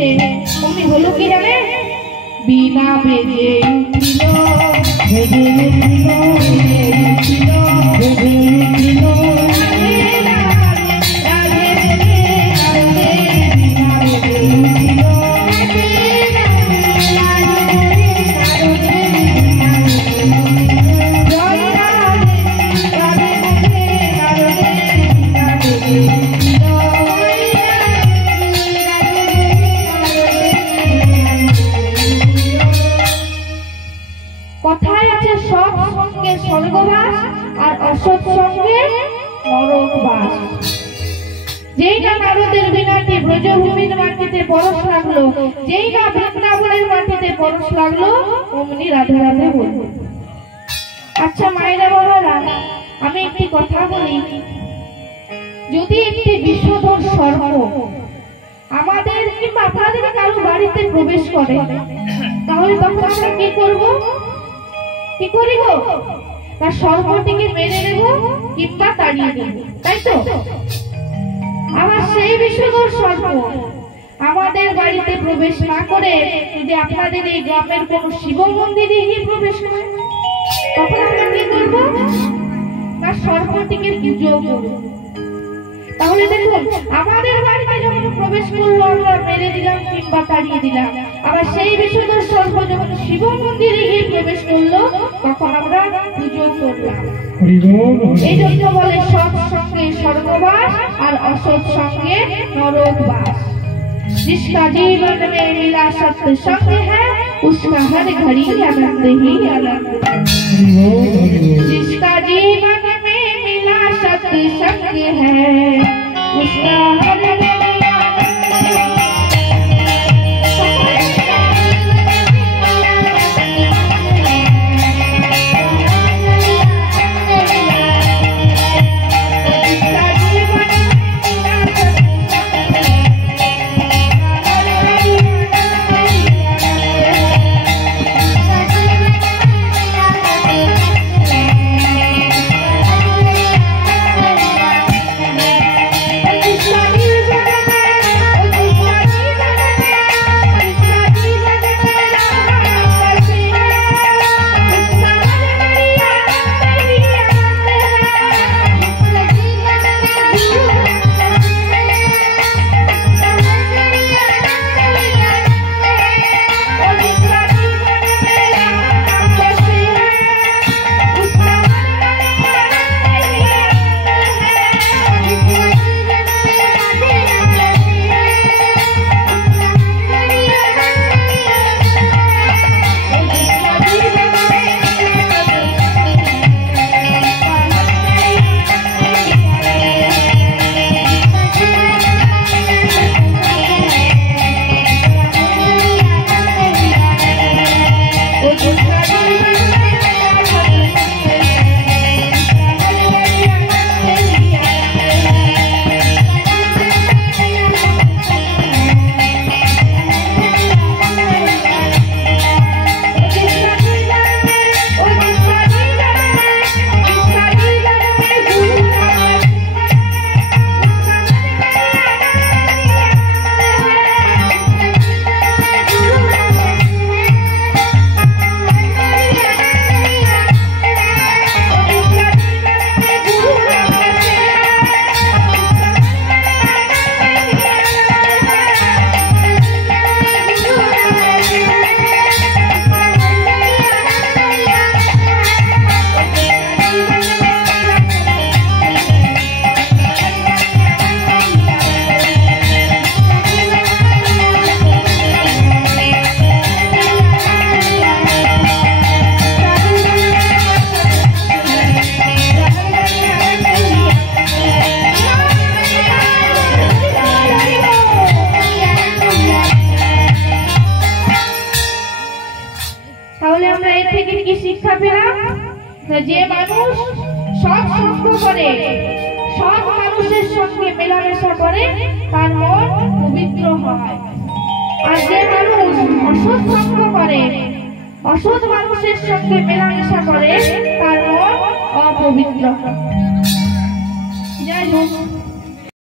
উঠছে অমনি হলো কি জানে, বিনা বেজে উঠিল বেজে উঠিল বেজে উঠিল কথায় আছে সৎ সঙ্গে স্বর্গবাস আর অসৎ সঙ্গে নরকবাস। যেই না নারদের বিনাতে ব্রজভূমির মাটিতে পরশ লাগলো, যেই না বৃন্দাবনের মাটিতে পরশ লাগলো, অমনি রাধে রাধে বলল। আচ্ছা মায়েরা বাবারা, আমি একটি কথা বলি, যদি একটি বিষধর সর্প আমাদের কিংবা আপনাদের কারো বাড়িতে প্রবেশ করে, তাহলে তখন আমরা কি করব? কি করিব? না সর্পটিকে মেরে নেব কিংবা তাড়িয়ে দেব, তাই তো? আবার সেই বিষধর সর্প আমাদের বাড়িতে প্রবেশ না করে যদি আপনাদের এই গ্রামের কোন শিব মন্দিরে গিয়ে প্রবেশ করে, তখন আমরা কি করব? না সর্পটিকে পুজো করব। তাহলে দেখুন, আমাদের বাড়িতে যখন প্রবেশ করলো আমরা মেরে দিলাম কিংবা তাড়িয়ে দিলাম, আবার সেই বিষধর সর্প যখন শিব মন্দিরে গিয়ে প্রবেশ করলো তখন আমরা পুজো করলাম। এই জন্য বলে সৎ সঙ্গে স্বর্গবাস আর অসৎ সঙ্গে নরকবাস। जिसका जीवन में मिला सत्य संग है उसका हर घड़ी आनंद ही आनंद। जिसका जीवन में मिला सत्य संग है उसका हर যে মানুষ সৎ সঙ্গ করে, সৎ মানুষের সঙ্গে মেলামেশা করে তার মন পবিত্র হয়, আর যে মানুষ অসৎ সঙ্গ করে, অসৎ মানুষের সঙ্গে মেলামেশা করে তার মন অপবিত্র হয়। যাই হোক,